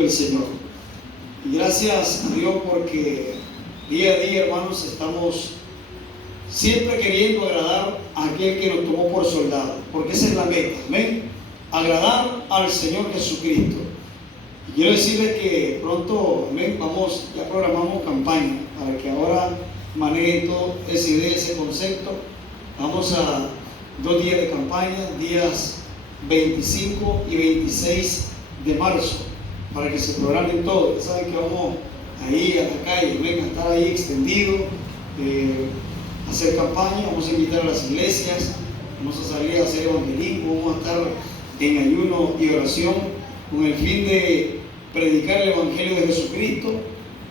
Bendito el Señor. Y gracias a Dios porque día a día, hermanos, estamos siempre queriendo agradar a aquel que nos tomó por soldado, porque esa es la meta, amén, agradar al Señor Jesucristo. Y quiero decirles que pronto, amén, ya programamos campaña para que ahora manejen toda esa idea, ese concepto. Vamos a 2 días de campaña, días 25 y 26 de marzo, para que se programen todo. Ya saben que vamos ahí a la calle, a estar ahí extendido, hacer campaña, vamos a invitar a las iglesias, vamos a salir a hacer evangelismo, vamos a estar en ayuno y oración con el fin de predicar el Evangelio de Jesucristo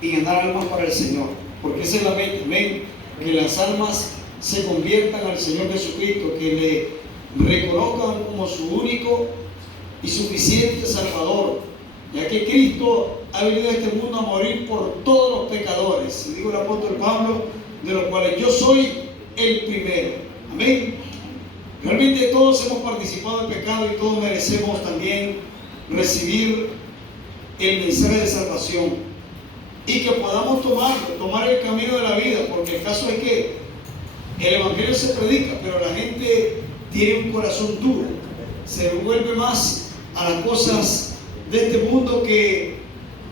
y ganar almas para el Señor, porque esa es la meta, amén, que las almas se conviertan al Señor Jesucristo, que le reconozcan como su único y suficiente Salvador, ya que Cristo ha venido a este mundo a morir por todos los pecadores, y digo el apóstol Pablo, de los cuales yo soy el primero, amén. Realmente todos hemos participado en pecado y todos merecemos también recibir el mensaje de salvación y que podamos tomar el camino de la vida, porque el caso es que el Evangelio se predica, pero la gente tiene un corazón duro, se vuelve más a las cosas de este mundo que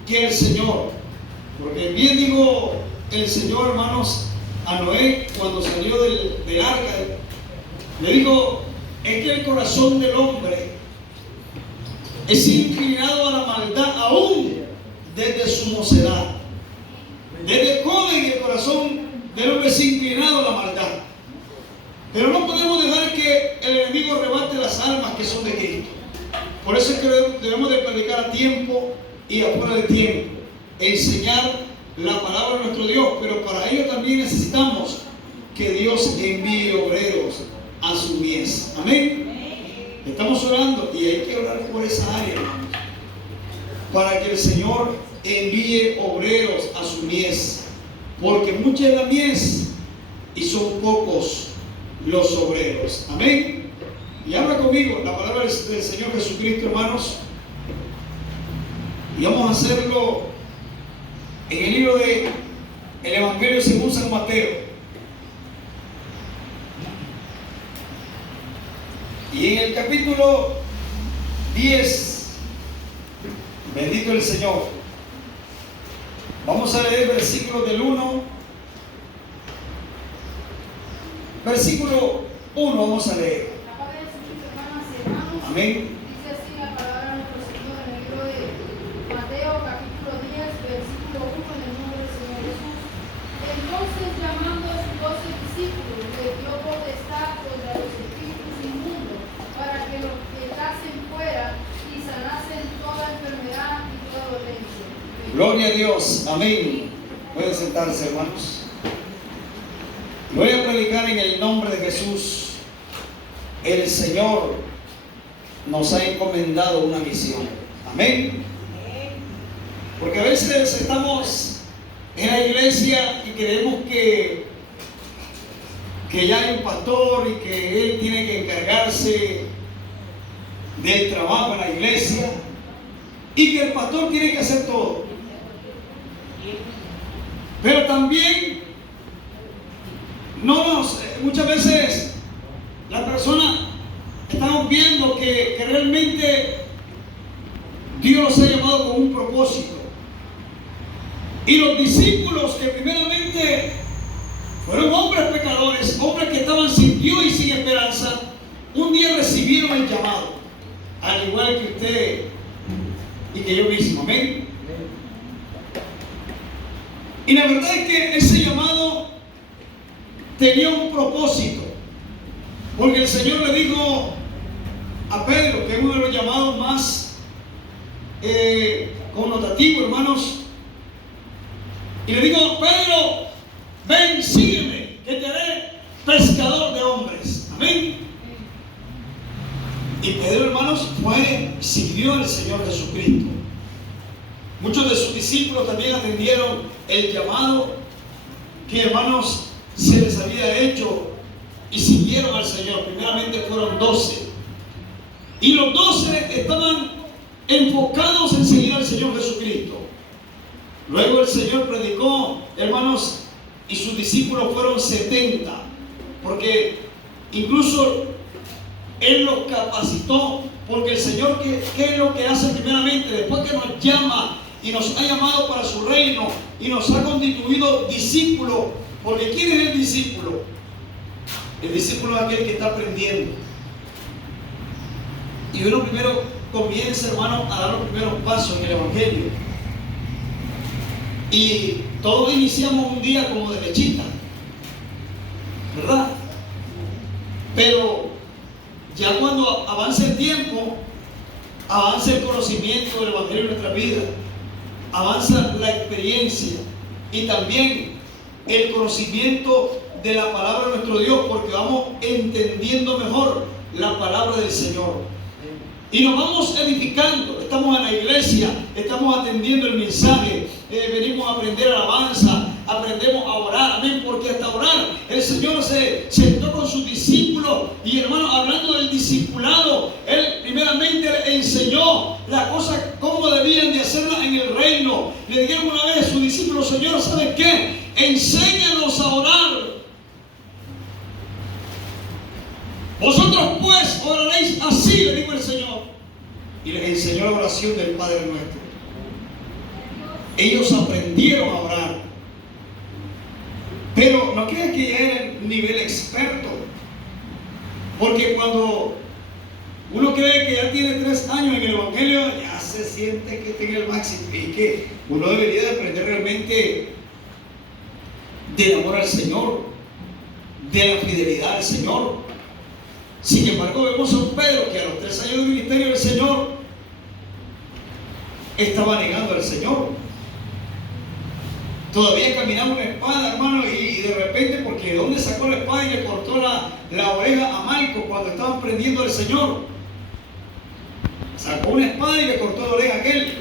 el Señor. Porque bien digo el Señor, hermanos, a Noé cuando salió del arca, le dijo: es que el corazón del hombre es inclinado a la maldad aún desde su mocedad. Desde joven el corazón del hombre es inclinado a la maldad. Pero no podemos dejar que el enemigo arrebate las almas que son de Cristo. Por eso es que debemos de predicar a tiempo y a fuera de tiempo, enseñar la palabra de nuestro Dios, pero para ello también necesitamos que Dios envíe obreros a su mies. Amén. Estamos orando y hay que orar por esa área, hermanos, para que el Señor envíe obreros a su mies, porque mucha es la mies y son pocos los obreros. Amén. Y habla conmigo la palabra del Señor Jesucristo, hermanos, y vamos a hacerlo en el libro de el Evangelio según San Mateo, y en el capítulo 10, bendito el Señor, vamos a leer versículos del 1, versículo 1 vamos a leer. Amén. Dice así la palabra de nuestro Señor en el libro de Mateo, capítulo 10, versículo 1, en el nombre del Señor Jesús. Entonces, llamando a sus 12 discípulos, les dio potestad contra los espíritus inmundos, para que los echasen fuera y sanasen toda enfermedad y toda dolencia. Gloria a Dios. Amén. Pueden sentarse, hermanos. Voy a predicar en el nombre de Jesús. El Señor nos ha encomendado una misión. Amén. Porque a veces estamos en la iglesia y creemos que ya hay un pastor y que él tiene que encargarse del trabajo en la iglesia y que el pastor tiene que hacer todo. Pero también muchas veces la persona estamos viendo que realmente Dios los ha llamado con un propósito. Y los discípulos, que primeramente fueron hombres pecadores, hombres que estaban sin Dios y sin esperanza, un día recibieron el llamado, al igual que usted y que yo mismo. Amén. Y la verdad es que ese llamado tenía un propósito, porque el Señor le dijo a Pedro, que es uno de los llamados más connotativos, hermanos, y le dijo: Pedro, ven, sígueme, que te haré pescador de hombres. Amén. Y Pedro, hermanos, siguió al Señor Jesucristo. Muchos de sus discípulos también atendieron el llamado que, hermanos, se les había hecho y siguieron al Señor. Primeramente fueron 12. Y los 12 estaban enfocados en seguir al Señor Jesucristo. quinto. Luego el Señor predicó, hermanos, y sus discípulos fueron 70, porque incluso Él los capacitó, porque el Señor, ¿qué es lo que hace primeramente? Después que nos llama y nos ha llamado para su reino y nos ha constituido discípulos, porque ¿quién es el discípulo? El discípulo es aquel que está aprendiendo. Y uno primero comienza, hermano, a dar los primeros pasos en el Evangelio. Y todos iniciamos un día como de lechita, ¿verdad? Pero ya cuando avanza el tiempo, avanza el conocimiento del Evangelio en nuestra vida, avanza la experiencia y también el conocimiento de la palabra de nuestro Dios, porque vamos entendiendo mejor la palabra del Señor. Y nos vamos edificando, estamos en la iglesia, estamos atendiendo el mensaje, venimos a aprender alabanza, aprendemos a orar, amén, porque hasta orar el Señor se sentó con sus discípulos y hermanos, hablando del discipulado, Él primeramente le enseñó las cosas cómo debían de hacerlas en el reino. Le dijeron una vez a sus discípulos: Señor, ¿sabes qué? Enséñanos a orar. Vosotros pues oraréis así, le dijo el Señor. Y les enseñó la oración del Padre Nuestro. Ellos aprendieron a orar. Pero no crean que ya eran nivel experto. Porque cuando uno cree que ya tiene 3 años en el Evangelio, ya se siente que tiene el máximo. Y que uno debería de aprender realmente del amor al Señor, de la fidelidad al Señor. Sin embargo, vemos a un Pedro que a los 3 años de ministerio del Señor estaba negando al Señor. Todavía caminaba una espada, hermano, y de repente, porque ¿de dónde sacó la espada y le cortó la oreja a Malco cuando estaban prendiendo al Señor? Sacó una espada y le cortó la oreja a aquel.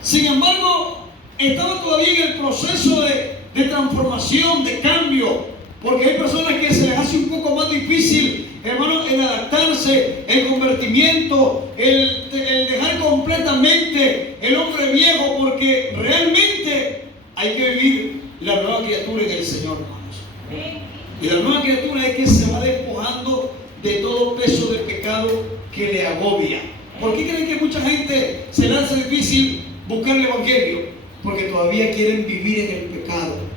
Sin embargo, estaba todavía en el proceso de transformación, de cambio. Porque hay personas que se les hace un poco más difícil, hermano, el adaptarse, el convertimiento, el dejar completamente el hombre viejo, porque realmente hay que vivir la nueva criatura en el Señor, hermanos. Y la nueva criatura es que se va despojando de todo peso de pecado que le agobia. ¿Por qué creen que mucha gente se le hace difícil buscar el Evangelio? Porque todavía quieren vivir en el pecado.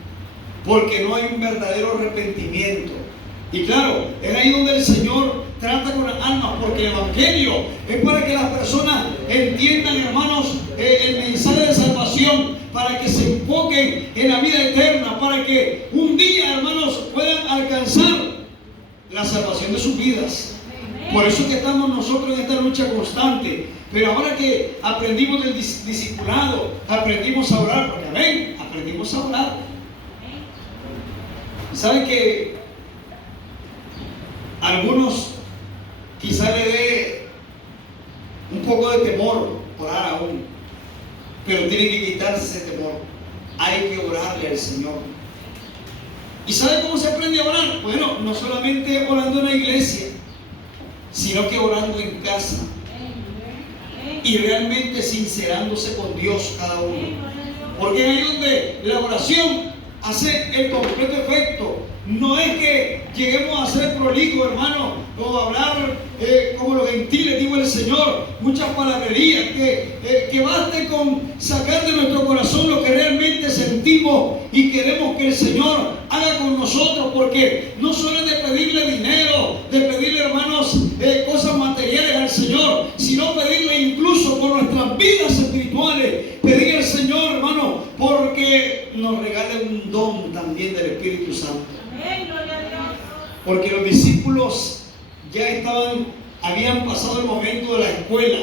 Porque no hay un verdadero arrepentimiento. Y claro, es ahí donde el Señor trata con las almas, porque el Evangelio es para que las personas entiendan, hermanos, el mensaje de salvación, para que se enfoquen en la vida eterna, para que un día, hermanos, puedan alcanzar la salvación de sus vidas. Por eso que estamos nosotros en esta lucha constante. Pero ahora que aprendimos del discipulado, aprendimos a orar, porque amén, aprendimos a orar. ¿Saben que algunos quizá le dé un poco de temor orar aún? Pero tienen que quitarse ese temor. Hay que orarle al Señor. ¿Y sabe cómo se aprende a orar? Bueno, no solamente orando en la iglesia, sino que orando en casa. Y realmente sincerándose con Dios cada uno. Porque ahí donde la oración hace el completo efecto. No es que lleguemos a ser prolijos, hermano, o hablar como los gentiles, digo el Señor, muchas palabrerías, que baste con sacar de nuestro corazón lo que realmente sentimos y queremos que el Señor haga con nosotros, porque no solo es de pedirle dinero, de pedirle, hermanos, cosas materiales al Señor, sino pedirle incluso por nuestras vidas espirituales, pedirle al Señor, hermano, porque nos regale un don también del Espíritu Santo. Porque los discípulos ya habían pasado el momento de la escuela,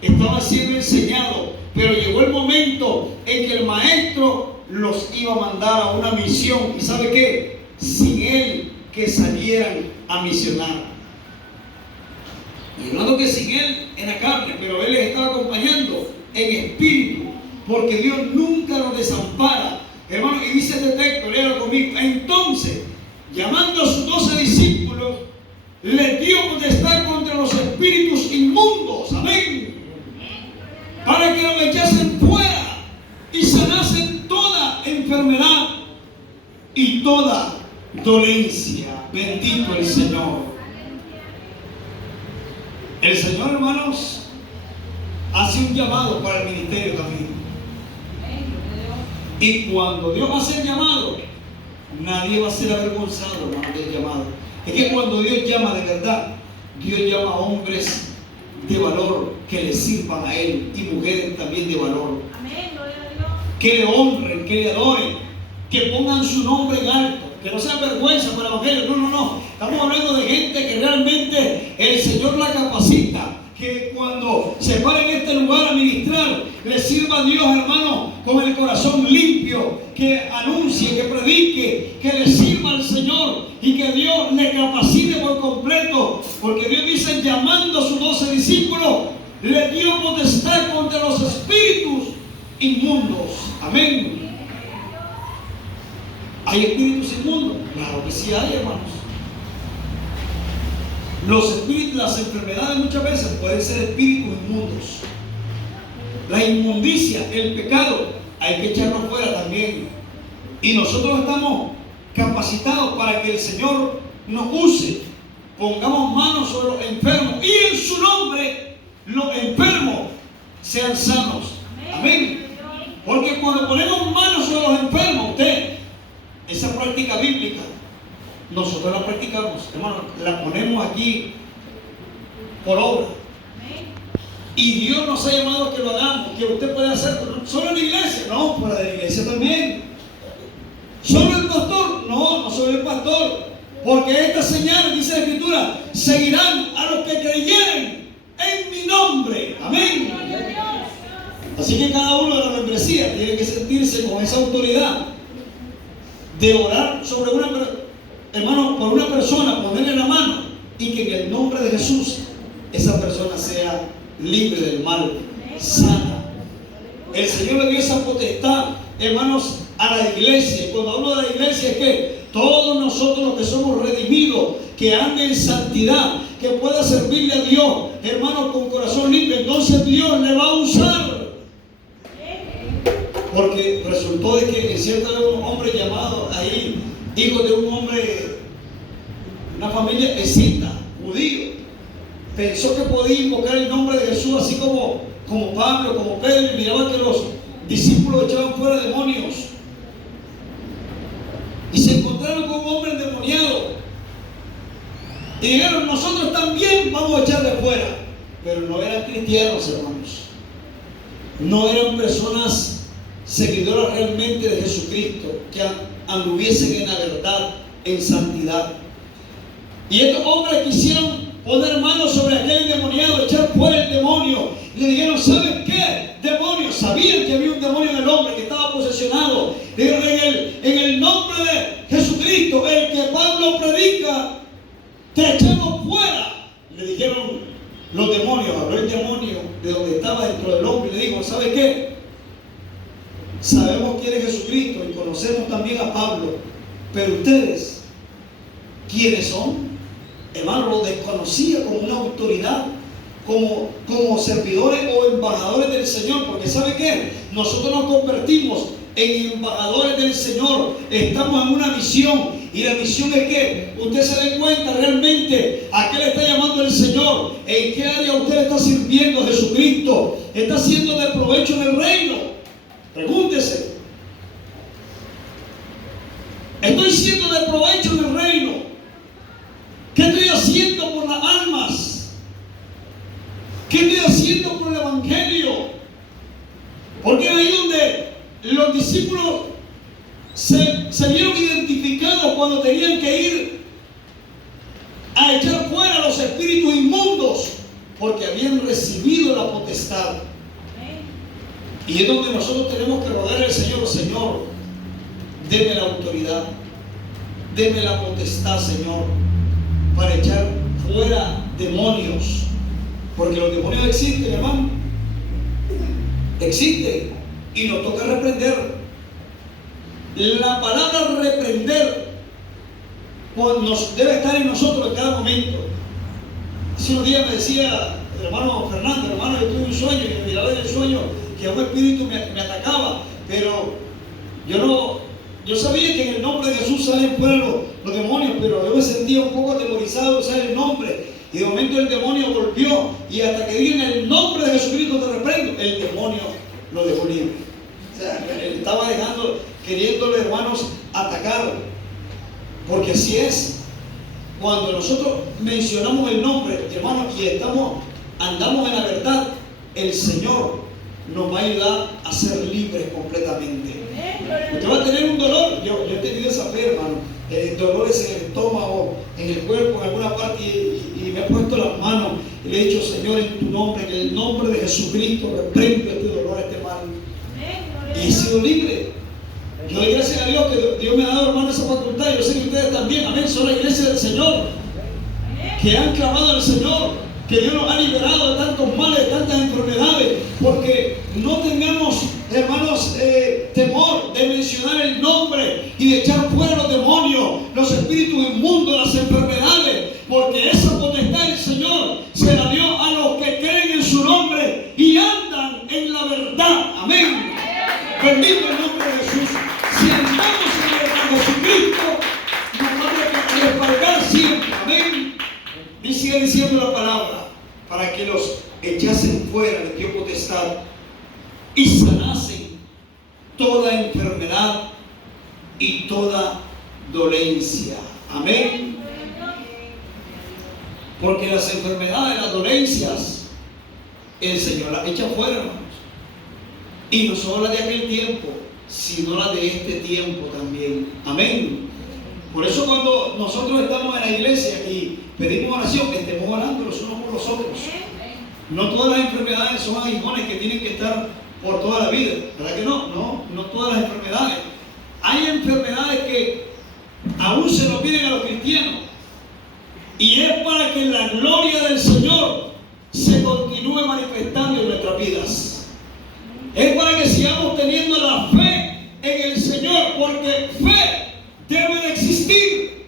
estaban siendo enseñados, pero llegó el momento en que el maestro los iba a mandar a una misión. ¿Y sabe qué? Sin él que salieran a misionar. Y hablando que sin él en la carne, pero él les estaba acompañando en espíritu, porque Dios nunca nos desampara. Hermano, y dice este texto, léalo conmigo. Entonces, llamando a sus 12 discípulos, les dio potestad contra los espíritus inmundos, amén, para que echarse fuera y sanarse toda enfermedad y toda dolencia. Bendito el Señor. El Señor, hermanos, hace un llamado para el ministerio también. Y cuando Dios hace el llamado, nadie va a ser avergonzado, hermano, del llamado. Es que cuando Dios llama de verdad, Dios llama a hombres de valor que le sirvan a Él, y mujeres también de valor. Amén, gloria a Dios. Que le honren, que le adoren, que pongan su nombre en alto, que no sea vergüenza para el evangelio. No, no, no. Estamos hablando de gente que realmente el Señor la capacita, que cuando se para en este lugar a ministrar, le sirva a Dios, hermano, con el corazón limpio, que anuncie, que predique, que le sirva al Señor y que Dios le capacite por completo, porque Dios dice, llamando a sus 12 discípulos, le dio potestad contra los espíritus inmundos. Amén. ¿Hay espíritus inmundos? Claro que sí hay, hermanos. Los espíritus, las enfermedades muchas veces pueden ser espíritus inmundos. La inmundicia, el pecado, hay que echarlo fuera también. Y nosotros estamos capacitados para que el Señor nos use. Pongamos manos sobre los enfermos y en su nombre los enfermos sean sanos. Amén. Porque cuando ponemos manos sobre los enfermos, esa práctica bíblica, nosotros la practicamos, hermano, la ponemos aquí por obra. Y Dios nos ha llamado a que lo hagamos, que usted puede hacer solo en la iglesia, no, fuera de la iglesia también. ¿Solo el pastor? No, no solo el pastor, porque estas señales, dice la Escritura, seguirán a los que creyeren en mi nombre. Amén. Así que cada uno de la membresía tiene que sentirse con esa autoridad de orar sobre una persona, hermano, por una persona, ponerle la mano y que en el nombre de Jesús esa persona sea libre del mal, sana. El Señor le dio esa potestad, hermanos, a la iglesia. Y cuando hablo de la iglesia es que todos nosotros los que somos redimidos, que anden en santidad, que pueda servirle a Dios, hermano, con corazón limpio, entonces Dios le va a usar. Porque resultó de que en cierta vez un hombre llamado ahí, hijo de un hombre, una familia escita, judío, pensó que podía invocar el nombre de Jesús así como Pablo, como Pedro, y miraba que los discípulos echaban fuera demonios. Y se encontraron con un hombre endemoniado. Y dijeron, nosotros también vamos a echarle fuera. Pero no eran cristianos, hermanos. No eran personas seguidoras realmente de Jesucristo, que anduviesen en la verdad, en santidad. Y estos hombres quisieron poner manos sobre aquel endemoniado, echar fuera el demonio. Y le dijeron, ¿sabes qué? Demonio. Sabían que había un demonio en el hombre que estaba posesionado. Le dijeron, en el nombre de Jesucristo, el que Pablo predica, te echamos fuera. Le dijeron los demonios, habló el demonio de donde estaba dentro del hombre y le dijo, ¿sabe qué? Sabemos quién es Jesucristo y conocemos también a Pablo, pero ustedes, ¿quiénes son? Hermano, lo desconocía como una autoridad, como servidores o embajadores del Señor, porque ¿sabe qué? Nosotros nos convertimos en embajadores del Señor, estamos en una misión, y la misión es que usted se dé cuenta realmente a qué le está llamando el Señor, en qué área usted está sirviendo a Jesucristo, está siendo de provecho en el reino. Pregúntese, ¿estoy siendo de provecho en el reino? ¿Qué estoy haciendo por las almas? ¿Qué estoy haciendo por el evangelio? Porque es ahí donde los discípulos se vieron identificados cuando tenían que ir a echar fuera los espíritus inmundos, porque habían recibido la potestad. Y es donde nosotros tenemos que rogar al Señor, Señor, deme la autoridad, deme la potestad, Señor, para echar fuera demonios. Porque los demonios existen, hermano. Existen. Y nos toca reprender. La palabra reprender debe estar en nosotros en cada momento. Hace unos días me decía el hermano Fernando, hermano, yo tuve un sueño y me miraba en el sueño que que un espíritu me atacaba, pero yo sabía que en el nombre de Jesús salen fuera los demonios, pero yo me sentía un poco atemorizado de usar el nombre. Y de momento el demonio volvió, y hasta que diga en el nombre de Jesucristo te reprendo, el demonio lo dejó libre. O sea, él estaba queriéndole, hermanos, atacarlo. Porque así es. Cuando nosotros mencionamos el nombre, hermanos, y andamos en la verdad, el Señor nos va a ayudar a ser libres completamente. Usted va a tener un dolor. Yo he tenido esa fe, hermano. Dolores en el estómago, en el cuerpo, en alguna parte, y me he puesto las manos y le he dicho: Señor, en tu nombre, en el nombre de Jesucristo, reprendo este dolor, este mal. Y he sido libre. Yo doy gracias a Dios que Dios me ha dado, hermano, esa facultad. Yo sé que ustedes también, amén, son la iglesia del Señor, que han clamado al Señor, que Dios nos ha liberado de tantos males, de tantas enfermedades, porque no tengamos, hermanos, temor de mencionar el nombre y de echar fuera los demonios, los espíritus inmundos, las enfermedades, porque esa potestad el Señor se la dio a los que creen en su nombre y andan en la verdad. Amén. Bendito el nombre de Jesús. Si andamos en la verdad, Jesucristo nos va a respaldar siempre. Amén. Y sigue diciendo la palabra: para que los echasen fuera, les dio potestad y sanasen toda enfermedad y toda dolencia. Amén. Porque las enfermedades, las dolencias, el Señor las echa fuera, hermanos. Y no solo la de aquel tiempo, sino la de este tiempo también. Amén. Por eso cuando nosotros estamos en la iglesia y pedimos oración, que estemos orando los unos por los otros. No todas las enfermedades son aguijones que tienen que estar por toda la vida, ¿verdad que no? No todas las enfermedades. Hay enfermedades que aún se nos piden a los cristianos, y es para que la gloria del Señor se continúe manifestando en nuestras vidas. Es para que sigamos teniendo la fe en el Señor, porque fe debe de existir.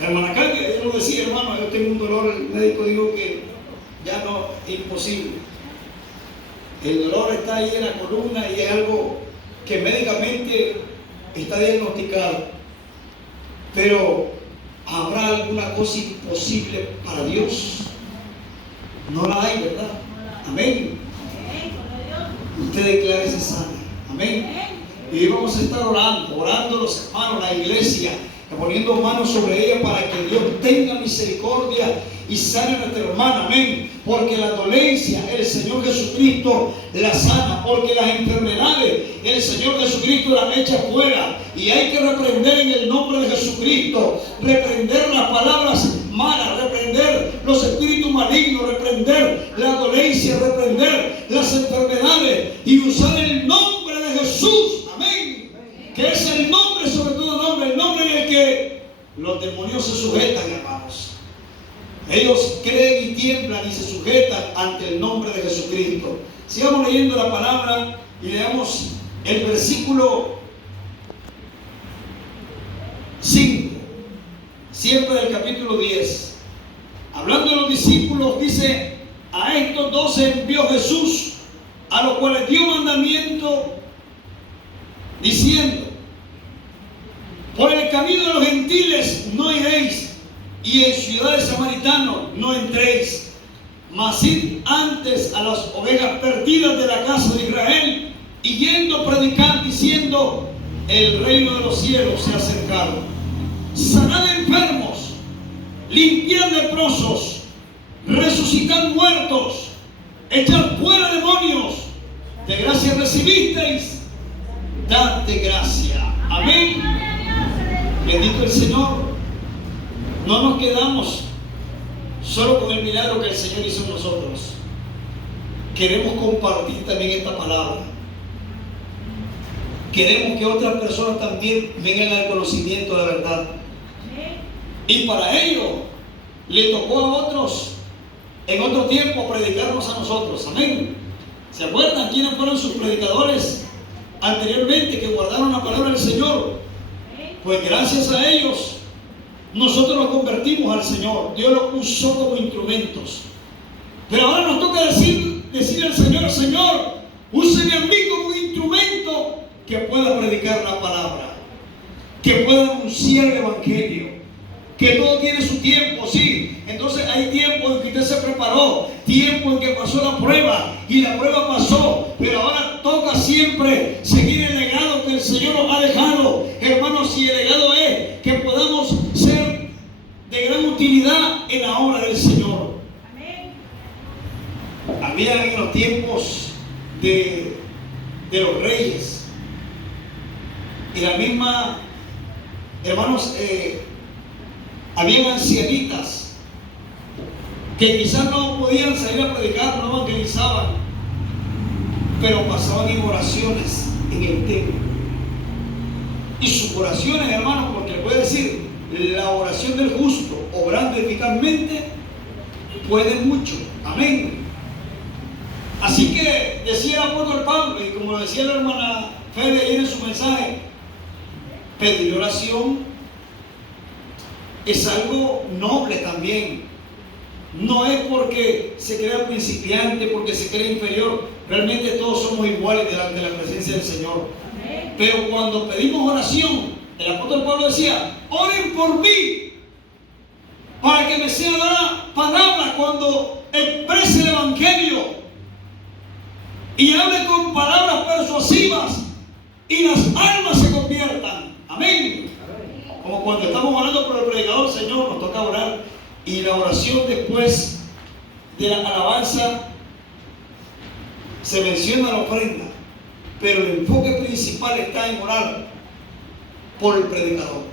Hermana Katia, yo lo decía, hermano, yo tengo un dolor, el médico dijo que ya no, es imposible. El dolor está ahí en la columna y es algo que médicamente está diagnosticado. Pero ¿habrá alguna cosa imposible para Dios? No la hay, ¿verdad? Amén. Usted declárese sana. Amén. Y vamos a estar orando los hermanos, la iglesia, poniendo manos sobre ella para que Dios tenga misericordia y sane a nuestra hermana. Amén. Porque la dolencia el Señor Jesucristo la sana, porque las enfermedades el Señor Jesucristo las echa fuera, y hay que reprender en el nombre de Jesucristo, reprender las palabras malas, reprender los espíritus malignos, reprender la dolencia, reprender las enfermedades y usar el nombre de Jesús. Amén. Que es el nombre sobre todo nombre, el nombre en el que los demonios se sujetan, hermanos. Ellos creen y tiemblan y se sujetan ante el nombre de Jesucristo. Sigamos leyendo la palabra y leamos el versículo 5, siempre del capítulo 10. Hablando de los discípulos, dice: a estos 12 envió Jesús, a los cuales dio mandamiento, diciendo: por el camino de los gentiles no iréis, y en ciudades samaritanos no entréis, mas id antes a las ovejas perdidas de la casa de Israel, y yendo predicar, diciendo: el reino de los cielos se ha acercado. Sanad enfermos, limpiad leprosos, resucitad muertos, echad fuera demonios. De gracia recibisteis, dad de gracia. Amén. Bendito el Señor. No nos quedamos solo con el milagro que el Señor hizo en nosotros. Queremos compartir también esta palabra. Queremos que otras personas también vengan al conocimiento de la verdad. Y para ello le tocó a otros en otro tiempo predicarnos a nosotros. Amén. ¿Se acuerdan quiénes fueron sus predicadores anteriormente que guardaron la palabra del Señor? Pues gracias a ellos nosotros nos convertimos al Señor. Dios los usó como instrumentos. Pero ahora nos toca decir decirle al Señor: Señor, úseme a mí como un instrumento que pueda predicar la palabra, que pueda anunciar el Evangelio, que todo tiene su tiempo, sí. Entonces hay tiempo en que usted se preparó, tiempo en que pasó la prueba y la prueba pasó, pero ahora toca siempre seguir el legado que el Señor nos ha dejado. Hermanos, y el legado es que podamos ser de gran utilidad en la obra del Señor. Había en los tiempos de los reyes, y la misma, hermanos, habían ancianitas que quizás no podían salir a predicar, no evangelizaban, pero pasaban en oraciones en el templo. Y sus oraciones, hermanos, porque puede decir, la oración del justo, obrando eficazmente, puede mucho. Amén. Así que decía el apóstol Pablo, y como lo decía la hermana Fede ayer en su mensaje, pedir oración es algo noble también. No es porque se crea principiante, porque se crea inferior. Realmente todos somos iguales delante de la presencia del Señor. Amén. Pero cuando pedimos oración, el apóstol Pablo decía: oren por mí, para que me sea dada palabra cuando exprese el Evangelio y hable con palabras persuasivas y las almas se conviertan. Amén. Como cuando estamos orando por el predicador, Señor, nos toca orar, y la oración después de la alabanza se menciona la ofrenda, pero el enfoque principal está en orar por el predicador,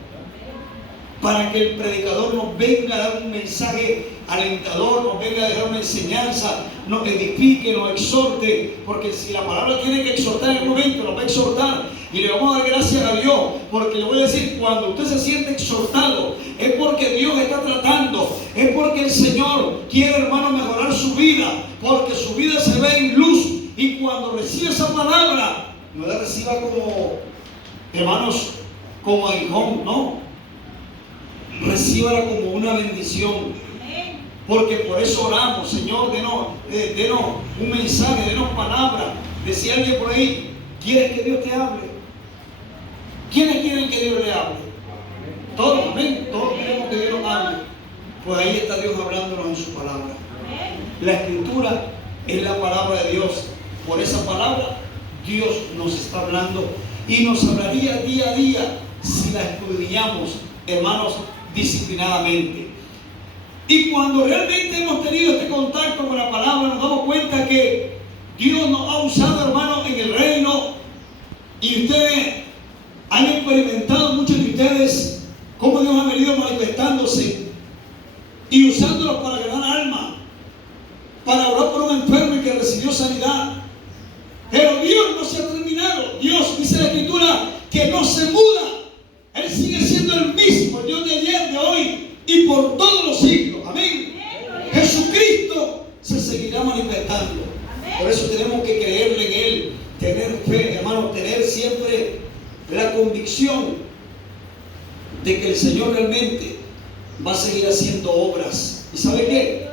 para que el predicador nos venga a dar un mensaje alentador, nos venga a dejar una enseñanza, nos edifique, nos exhorte, porque si la palabra tiene que exhortar en el momento, nos va a exhortar. Y le vamos a dar gracias a Dios, porque le voy a decir, cuando usted se siente exhortado, es porque Dios está tratando, es porque el Señor quiere, hermano, mejorar su vida, porque su vida se ve en luz. Y cuando recibe esa palabra, no la reciba como, hermanos, como aguijón, no. Recíbala como una bendición, porque por eso oramos. Señor, denos un mensaje, denos palabra. Decía alguien por ahí: ¿quieres que Dios te hable? ¿Quiénes quieren que Dios le hable? Todos, amén. Todos queremos que Dios nos hable. Pues ahí está Dios hablándonos en su palabra. La Escritura es la palabra de Dios. Por esa palabra Dios nos está hablando, y nos hablaría día a día si la escudriñamos, hermanos, disciplinadamente. Y cuando realmente hemos tenido este contacto con la palabra, nos damos cuenta que Dios nos ha usado, hermanos, en el reino. Y ustedes han experimentado, muchos de ustedes, cómo Dios ha venido manifestándose y usándolos para ganar alma, para orar por un enfermo y que recibió sanidad. Pero Dios no se ha terminado. Dios, dice la Escritura, que no se muda. Él sigue siendo el mismo, el Dios de ayer, de hoy y por todos los siglos. Amén. Jesucristo se seguirá manifestando. Por eso tenemos que creerle en Él, tener fe, hermanos, tener siempre la convicción de que el Señor realmente va a seguir haciendo obras. ¿Y sabe qué?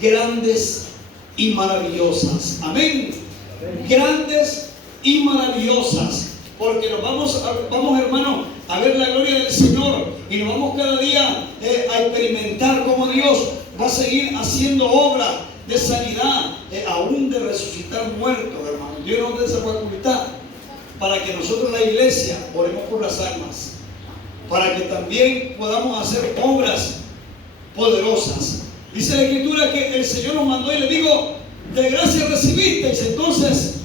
Grandes y maravillosas. Amén. Grandes y maravillosas. Porque nos vamos hermanos, a ver la gloria del Señor, y nos vamos cada día a experimentar cómo Dios va a seguir haciendo obras de sanidad, aún de resucitar muertos, hermano. Dios no se puede ocultar, para que nosotros, la iglesia, oremos por las almas, para que también podamos hacer obras poderosas. Dice la Escritura que el Señor nos mandó y le digo: de gracia recibisteis, entonces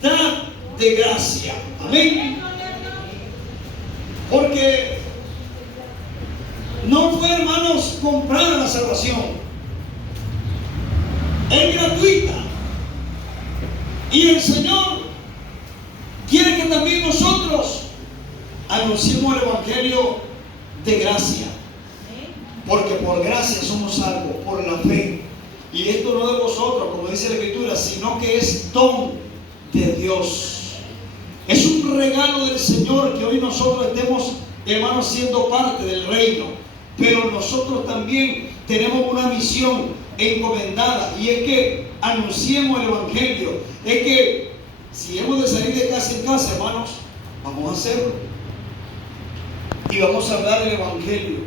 dad de gracia. Amén. Porque no fue, hermanos, comprada la salvación. Es gratuita. Y el Señor quiere que también nosotros anunciemos el Evangelio de gracia. Porque por gracia somos salvos, por la fe. Y esto no de vosotros, como dice la Escritura, sino que es don de Dios. Es un regalo del Señor que hoy nosotros estemos, hermanos, siendo parte del reino. Pero nosotros también tenemos una misión encomendada, y es que anunciemos el Evangelio. Es que si hemos de salir de casa en casa, hermanos, vamos a hacerlo. Y vamos a hablar el Evangelio.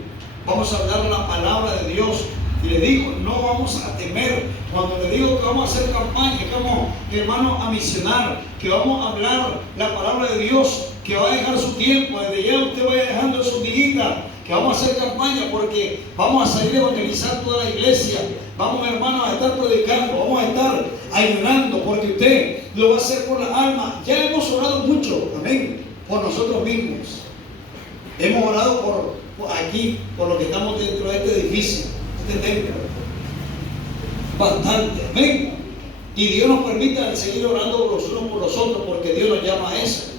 Vamos a hablar la palabra de Dios. Y le digo, no vamos a temer. Cuando le digo que vamos a hacer campaña, que vamos, hermanos, a misionar, que vamos a hablar la palabra de Dios, que va a dejar su tiempo, desde ya usted vaya dejando su diguita, que vamos a hacer campaña porque vamos a salir a evangelizar toda la iglesia. Vamos, hermanos, a estar predicando, vamos a estar ayunando, porque usted lo va a hacer por la alma. Ya hemos orado mucho, amén, por nosotros mismos. Hemos orado por aquí, por lo que estamos dentro de este edificio, este templo. Bastante, amén. Y Dios nos permita seguir orando los unos por los otros, porque Dios nos llama a eso.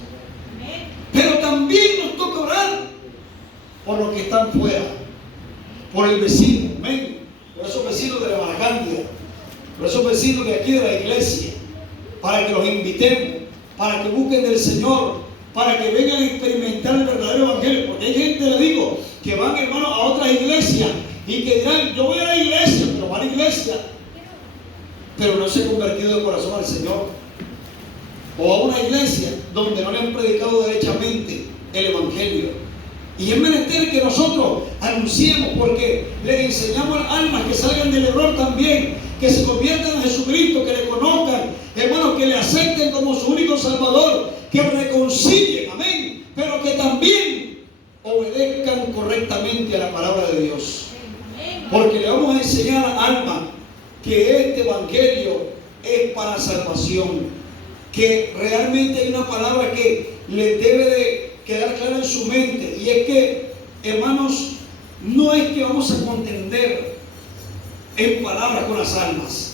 Pero también nos toca orar por los que están fuera, por el vecino, amén. Por esos vecinos de la Maracandia, por esos vecinos de aquí de la iglesia, para que los invitemos, para que busquen del Señor, para que vengan a experimentar el verdadero evangelio. Porque hay gente, le digo, que van, hermanos, a otras iglesias y que dirán, yo voy a la iglesia, pero van a la iglesia, pero no se han convertido de corazón al Señor. O a una iglesia donde no le han predicado derechamente el evangelio. Y es menester que nosotros anunciemos, porque les enseñamos a las almas que salgan del error también, que se conviertan en Jesucristo, que le conozcan, hermanos, que le acepten como su único Salvador, que reconcilien, amén, pero que también obedezcan correctamente a la palabra de Dios. Porque le vamos a enseñar a las almas que este evangelio es para salvación, que realmente hay una palabra que les debe de quedar clara en su mente, y es que, hermanos, no es que vamos a contender en palabras con las almas,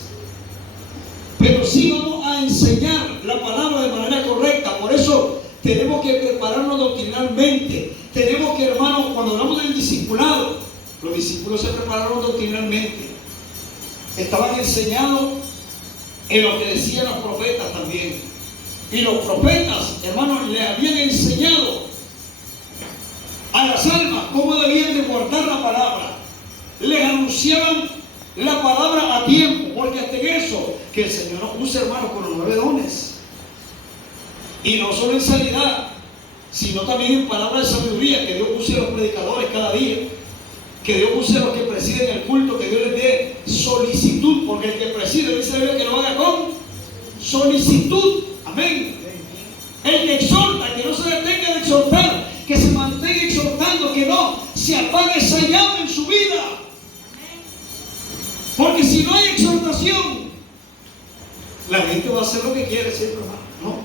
pero sí vamos a enseñar la palabra de manera correcta. Por eso tenemos que prepararnos doctrinalmente. Tenemos que, hermanos, cuando hablamos del discipulado, los discípulos se prepararon doctrinalmente, estaban enseñados en lo que decían los profetas también. Y los profetas, hermanos, le habían enseñado a las almas cómo debían de guardar la palabra. Les anunciaban la palabra a tiempo, porque hasta en eso, que el Señor nos use, hermanos, con los 9 dones. Y no solo en sanidad, sino también en palabra de sabiduría, que Dios use a los predicadores cada día, que Dios use a los que presiden el culto, que Dios les dé solicitud, porque el que preside dice la Biblia que lo haga con solicitud. Amén. El que exhorta, que no se detenga de exhortar, que se mantenga exhortando, que no se apague esa llama en su vida. Porque si no hay exhortación, la gente va a hacer lo que quiere siempre, hermano. No.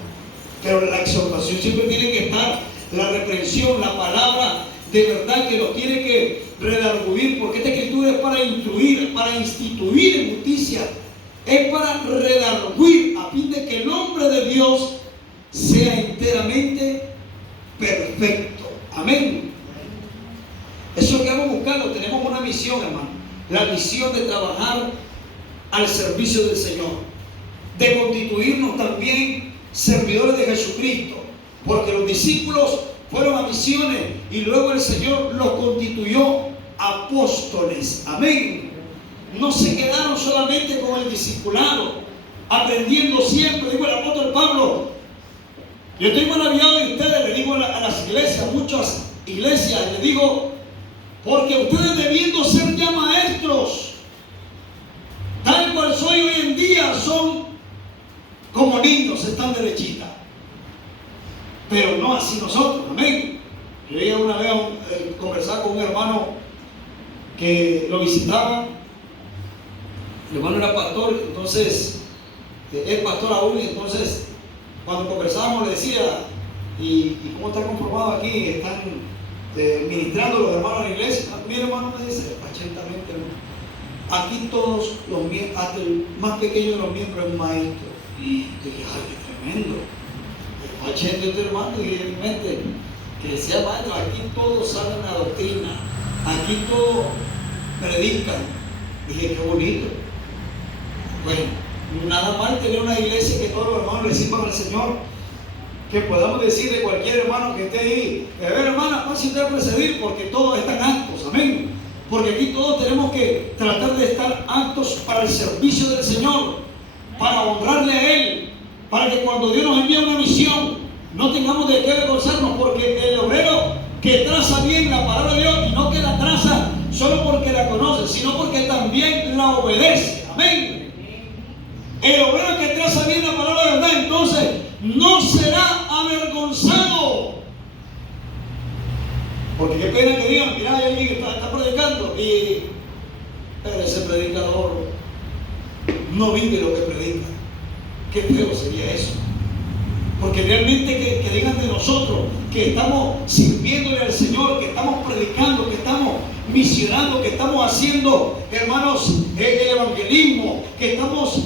Pero la exhortación siempre tiene que estar, la reprensión, la palabra de verdad que nos tiene que redarguir, porque esta escritura es para instruir, para instituir en justicia. Es para redarguir, a fin de que el hombre de Dios sea enteramente perfecto. Amén. Eso que vamos buscando, tenemos una misión, hermano. La misión de trabajar al servicio del Señor, de constituirnos también servidores de Jesucristo, porque los discípulos fueron a misiones y luego el Señor los constituyó apóstoles. Amén. No se quedaron solamente con el discipulado, aprendiendo siempre. Digo el apóstol Pablo, yo estoy maravillado de ustedes, le digo a las iglesias, muchas iglesias, le digo, porque ustedes debiendo ser ya maestros, tal cual soy hoy en día, son como niños, están derechitas. Pero no así nosotros, amén. Yo llegué una vez a conversar con un hermano que lo visitaba. El hermano era pastor, entonces es pastor aún, y entonces cuando conversábamos le decía, ¿y cómo está conformado aquí? ¿Están ministrando los hermanos en la iglesia? Mi hermano me dice, pachentemente, aquí todos los miembros, hasta el más pequeño de los miembros es maestro. Y dije, ay, qué tremendo. Pachente este hermano, y en mi mente, que decía, maestro, aquí todos saben la doctrina, aquí todos predican. Dije, qué bonito. Bueno, nada mal tener una iglesia que todos los hermanos le sirvan al Señor, que podamos decir de cualquier hermano que esté ahí, a ver, hermana, pase usted a presidir, porque todos están aptos, amén. Porque aquí todos tenemos que tratar de estar aptos para el servicio del Señor. para honrarle a Él, para que cuando Dios nos envía una misión no tengamos de qué avergonzarnos, porque el obrero que traza bien la palabra de Dios, y no que la traza solo porque la conoce, sino porque también la obedece. Amén. El obrero que traza bien la palabra de verdad, entonces no será avergonzado. Porque qué pena que digan, mira, hay alguien que está predicando pero ese predicador no vive lo que predica. Qué feo sería eso. Porque realmente que digan de nosotros que estamos sirviéndole al Señor, que estamos predicando, que estamos misionando, que estamos haciendo, hermanos, el evangelismo, que estamos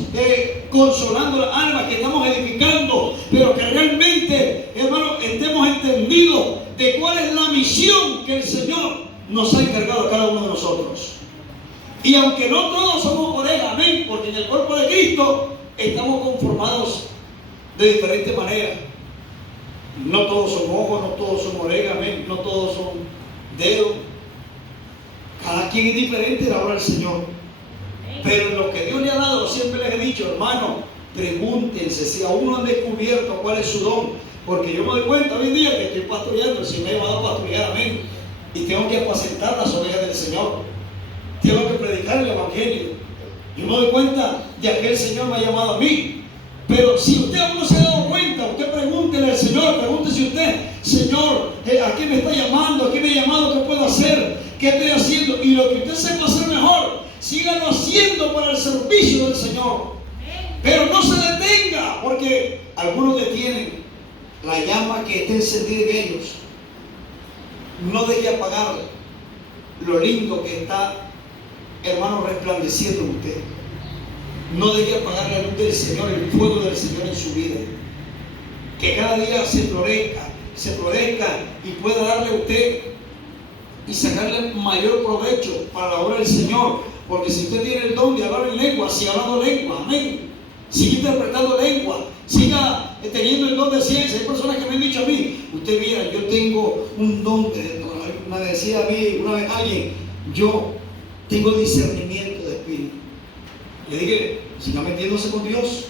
consolando las almas, que estamos edificando, pero que realmente, hermanos, estemos entendidos de cuál es la misión que el Señor nos ha encargado a cada uno de nosotros. Y aunque no todos somos orejas, amén, porque en el cuerpo de Cristo estamos conformados de diferentes maneras. No todos son ojos, no todos son orejas, amén, no todos son dedos. Cada quien es diferente de la obra del Señor. Pero en lo que Dios le ha dado, siempre les he dicho, hermano, pregúntense si aún no han descubierto cuál es su don. Porque yo me doy cuenta hoy en día que estoy pastoreando, el Señor me ha llevado a pastorear, amén. Y tengo que apacentar las ovejas del Señor. Tengo que predicar el Evangelio. Yo me doy cuenta de que el Señor me ha llamado a mí. Pero si usted aún no se ha dado cuenta, usted pregúntele al Señor, pregúntese usted, Señor, ¿a qué me está llamando? ¿A qué me ha llamado? ¿Qué puedo hacer? ¿Qué estoy haciendo? Y lo que usted sepa hacer mejor, sígalo haciendo para el servicio del Señor. Pero no se detenga, porque algunos detienen la llama que está encendida en ellos. No deje apagar lo lindo que está, hermano, resplandeciendo en usted. No deje apagar la luz del Señor, el fuego del Señor en su vida. Que cada día se florezca y pueda darle a usted y sacarle mayor provecho para la obra del Señor. Porque si usted tiene el don de hablar en lengua, siga hablando lengua, amén. Siga interpretando lengua, siga teniendo el don de ciencia. Hay personas que me han dicho a mí, usted mira, yo tengo un don de, me decía a mí una vez alguien, yo tengo discernimiento de espíritu. Le dije, siga metiéndose con Dios,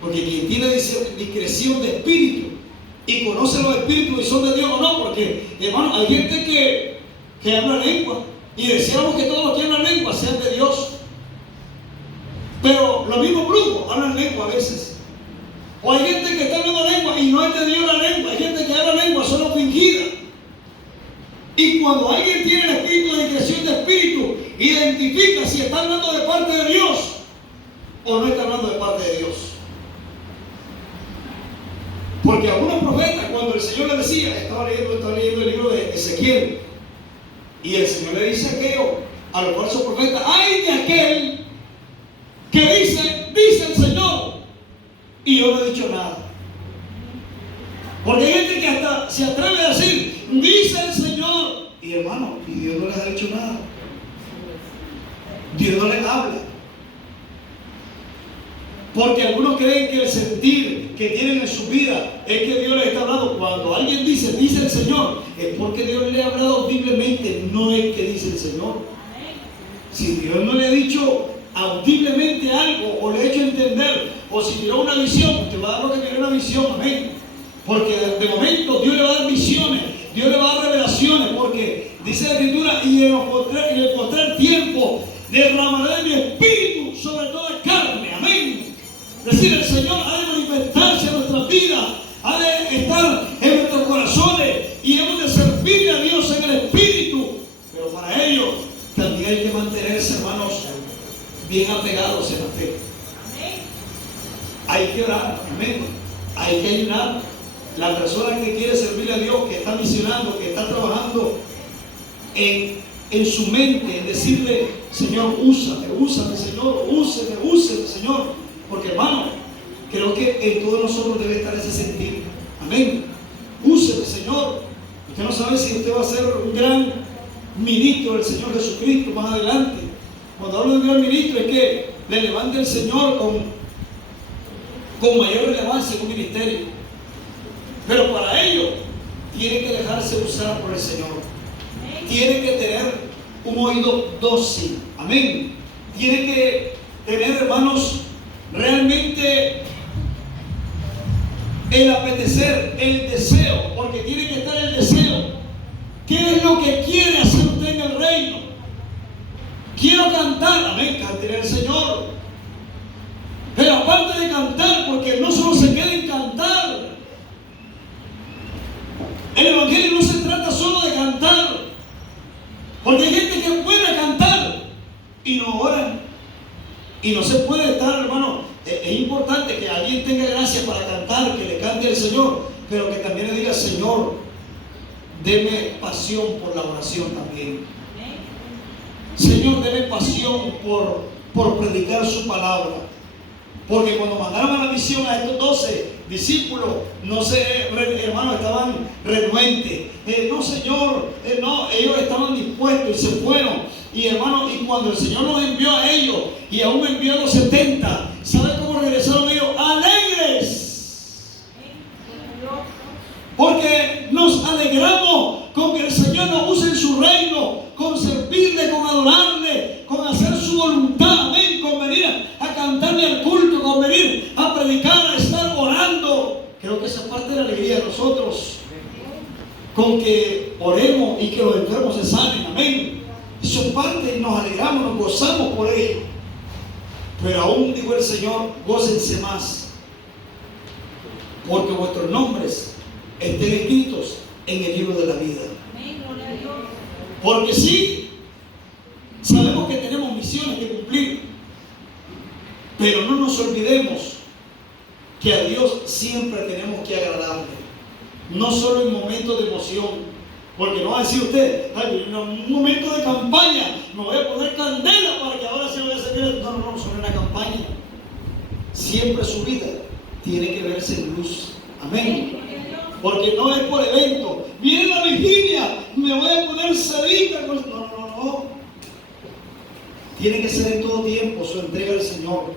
porque quien tiene discreción de espíritu y conoce los espíritus y son de Dios o no, porque hermano, hay gente que habla lengua y deseamos que todos los que hablan lengua sean de Dios, pero los mismos brujos hablan lengua a veces, o hay gente que está hablando lengua y no es de Dios la lengua, hay gente que habla lengua solo fingida. Y cuando alguien tiene el espíritu de discreción de espíritu, identifica si está hablando de parte de Dios o no está hablando de parte de Dios. Porque algunos profetas, cuando el Señor le decía, estaba leyendo el libro de Ezequiel, y el Señor le dice a los falsos profetas, ¡ay de aquel que dice el Señor, y yo no he dicho nada! Porque hay gente que hasta se atreve a decir, dice el Señor, y hermano, y Dios no les ha dicho nada. Dios no les habla. Porque algunos creen que el sentir que tienen en su vida es que Dios les está hablando. Cuando alguien dice el Señor, es porque Dios le ha hablado audiblemente, no es que dice el Señor. Si Dios no le ha dicho audiblemente algo, o le ha hecho entender, o si tiró una visión, usted va a dar lo que quiere una visión, amén. Porque de momento Dios le va a dar visiones, Dios le va a dar revelaciones, porque dice la Escritura, y en el postrer tiempo derramaré mi espíritu sobre toda carne, amén. Es decir, el Señor ha de manifestarse en nuestras vidas, ha de estar en nuestros corazones, y hemos de servirle a Dios en el espíritu. Pero para ello también hay que mantenerse, hermanos, bien apegados en la fe. Hay que orar, amén. Hay que ayunar. La persona que quiere servirle a Dios, que está misionando, que está trabajando en su mente, en decirle, Señor, úsame, Señor, úseme, Señor. Porque hermano, creo que en todos nosotros debe estar ese sentir. Amén. Úseme, Señor. Usted no sabe si usted va a ser un gran ministro del Señor Jesucristo más adelante. Cuando hablo de un gran ministro es que le levante el Señor con mayor relevancia en un ministerio. Pero para ello tiene que dejarse usar por el Señor. Tiene que tener un oído dócil. Amén. Tiene que tener, hermanos, realmente el apetecer, el deseo, porque tiene que estar el deseo. ¿Qué es lo que quiere hacer usted en el reino? Quiero cantar, amén, cántele al Señor. Pero aparte de cantar, porque no solo se queda en cantar, el evangelio no se trata solo de cantar, porque hay gente que puede cantar y no ora, y no se puede estar, hermano. Es importante que alguien tenga gracia para cantar, que le cante al Señor, pero que también le diga: Señor, deme pasión por la oración también. Señor, deme pasión por predicar su palabra. Porque cuando mandaron a la misión a estos 12 discípulos, no sé, hermanos, estaban renuentes. No, Señor, no, ellos estaban dispuestos y se fueron. Y hermanos, y cuando el Señor los envió a ellos y aún envió a los 70, ¿sabe cómo regresaron ellos? ¡Alegres! Porque nos alegramos con que el Señor nos use en su reino, con servirle, con adorarle, con hacer su voluntad, amén, con venir a cantarle al culto, con venir a predicar, a estar orando. Creo que esa es parte de la alegría de nosotros, con que oremos y que los enfermos se sanen, amén. Eso es parte y nos alegramos, nos gozamos por ello. Pero aún, dijo el Señor, gócense más, porque vuestros nombres estén escritos en el libro de la vida. Porque sí, sabemos que tenemos misiones que cumplir, pero no nos olvidemos que a Dios siempre tenemos que agradarle, no solo en momentos de emoción. Porque no va a decir usted: en un momento de campaña me voy a poner candela para que ahora sí lo voy a servir. No, solo en la campaña. Siempre su vida tiene que verse en luz. Amén. Porque no es por evento. Viene la vigilia, me voy a poner sedita. No. Tiene que ser en todo tiempo su entrega al Señor.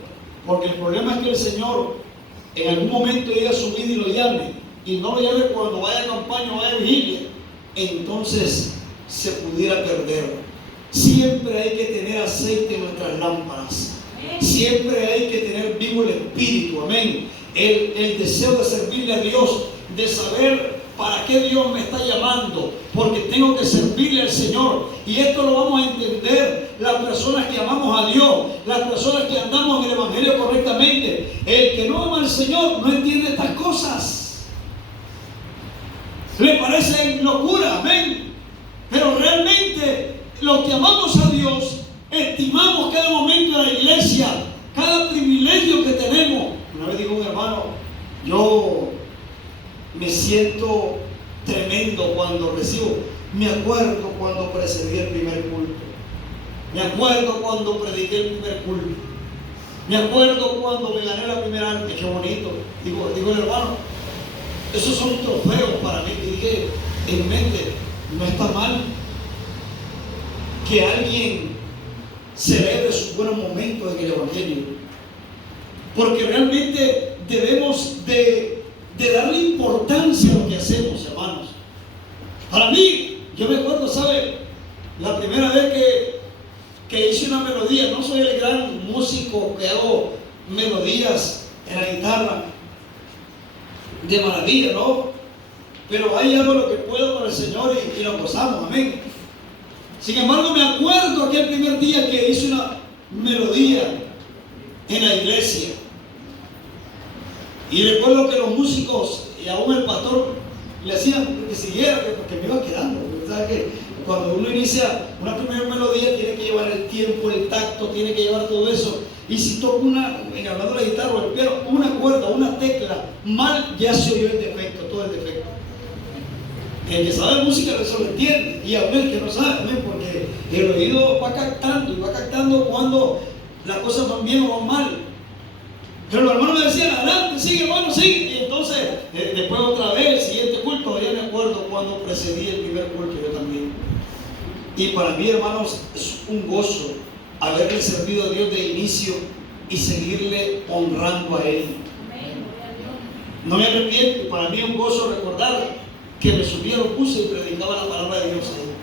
Porque el problema es que el Señor en algún momento llegue a su vida y lo llame. Y no lo llame cuando vaya a campaña o vaya a vigilia. Entonces se pudiera perder. Siempre hay que tener aceite en nuestras lámparas. Siempre hay que tener vivo el Espíritu, amén. El deseo de servirle a Dios, de saber para qué Dios me está llamando, porque tengo que servirle al Señor. Y esto lo vamos a entender las personas que amamos a Dios, las personas que andamos en el Evangelio correctamente. El que no ama al Señor no entiende estas cosas. Le parecen locura, amén. Pero realmente los que amamos a Dios estimamos cada momento de la iglesia, cada privilegio que tenemos. Una vez dijo un hermano: yo me siento tremendo cuando recibo. Me acuerdo cuando precedí el primer culto. Me acuerdo cuando prediqué el primer culto. Me acuerdo cuando me gané la primera alma. Qué bonito. Digo el hermano, esos son trofeos para mí. Y dije en mente: no está mal que alguien celebre sus buenos momentos en el Evangelio, porque realmente debemos de darle importancia a lo que hacemos, hermanos. Para mí, yo me acuerdo, ¿sabe? La primera vez que hice una melodía. No soy el gran músico que hago melodías en la guitarra de maravilla, ¿no? Pero ahí hago lo que puedo para el Señor y lo gozamos, amén. Sin embargo, me acuerdo aquel primer día que hice una melodía en la iglesia. Y recuerdo que los músicos y aún el pastor le hacían que siguiera, porque me iba quedando. ¿Sabes qué? Cuando uno inicia una primera melodía, tiene que llevar el tiempo, el tacto, tiene que llevar todo eso. Y si toco hablando de la guitarra o el piano, una cuerda, una tecla mal, ya se oyó el defecto, todo el defecto. El que sabe música eso lo entiende, y aún el que no sabe, ¿no? Porque el oído va captando y va captando cuando las cosas van bien o van mal. Pero los hermanos me decían: adelante, sigue, hermano, sigue. Y entonces, después otra vez, el siguiente culto, ya me acuerdo cuando precedí el primer culto, yo también. Y para mí, hermanos, es un gozo haberle servido a Dios de inicio y seguirle honrando a Él. No me arrepiento, para mí es un gozo recordar que me subía a los buses y predicaba la palabra de Dios ahí.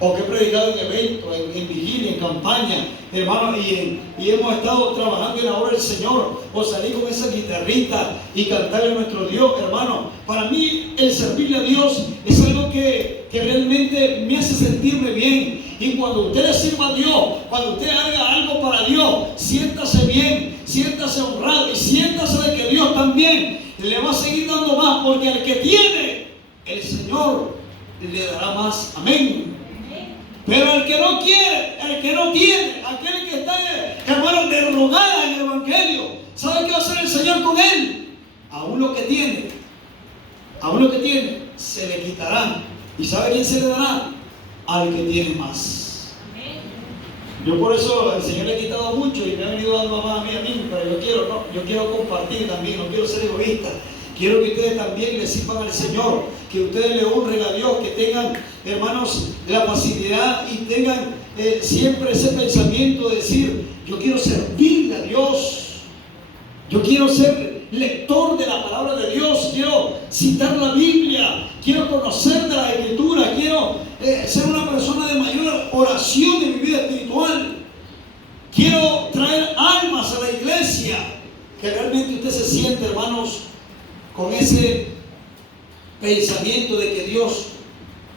o que he predicado en eventos, en vigilia, en campaña, hermano, y hemos estado trabajando en la obra del Señor, o salir con esa guitarrita y cantarle a nuestro Dios, hermano. Para mí el servirle a Dios es algo que realmente me hace sentirme bien. Y cuando usted le sirva a Dios, cuando usted haga algo para Dios, siéntase bien, siéntase honrado y siéntase de que Dios también le va a seguir dando más, porque al que tiene, el Señor le dará más. Amén. Pero el que no quiere, el que no tiene, aquel que está, hermano, derrogada en el Evangelio, ¿sabe qué va a hacer el Señor con él? Aún lo que tiene, se le quitará. ¿Y sabe quién se le dará? Al que tiene más. Yo por eso el Señor le ha quitado mucho y me ha venido dando más a mí, pero yo quiero compartir también, no quiero ser egoísta. Quiero que ustedes también le sirvan al Señor, que ustedes le honren a Dios, que tengan, hermanos, la facilidad y tengan siempre ese pensamiento de decir: yo quiero servirle a Dios, yo quiero ser lector de la palabra de Dios, quiero citar la Biblia, quiero conocer de la Escritura, quiero ser una persona de mayor oración en mi vida espiritual, quiero traer almas a la iglesia. Que realmente usted se siente, hermanos, con ese pensamiento de que Dios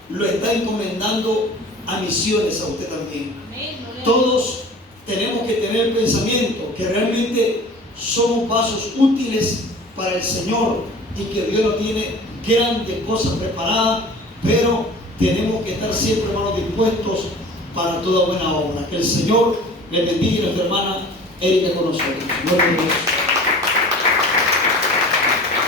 lo está encomendando a misiones a usted también. Todos tenemos que tener el pensamiento que realmente somos vasos útiles para el Señor y que Dios nos tiene grandes cosas preparadas, pero tenemos que estar siempre, hermanos, dispuestos para toda buena obra. Que el Señor le bendiga, y nuestra hermana Erika con nosotros.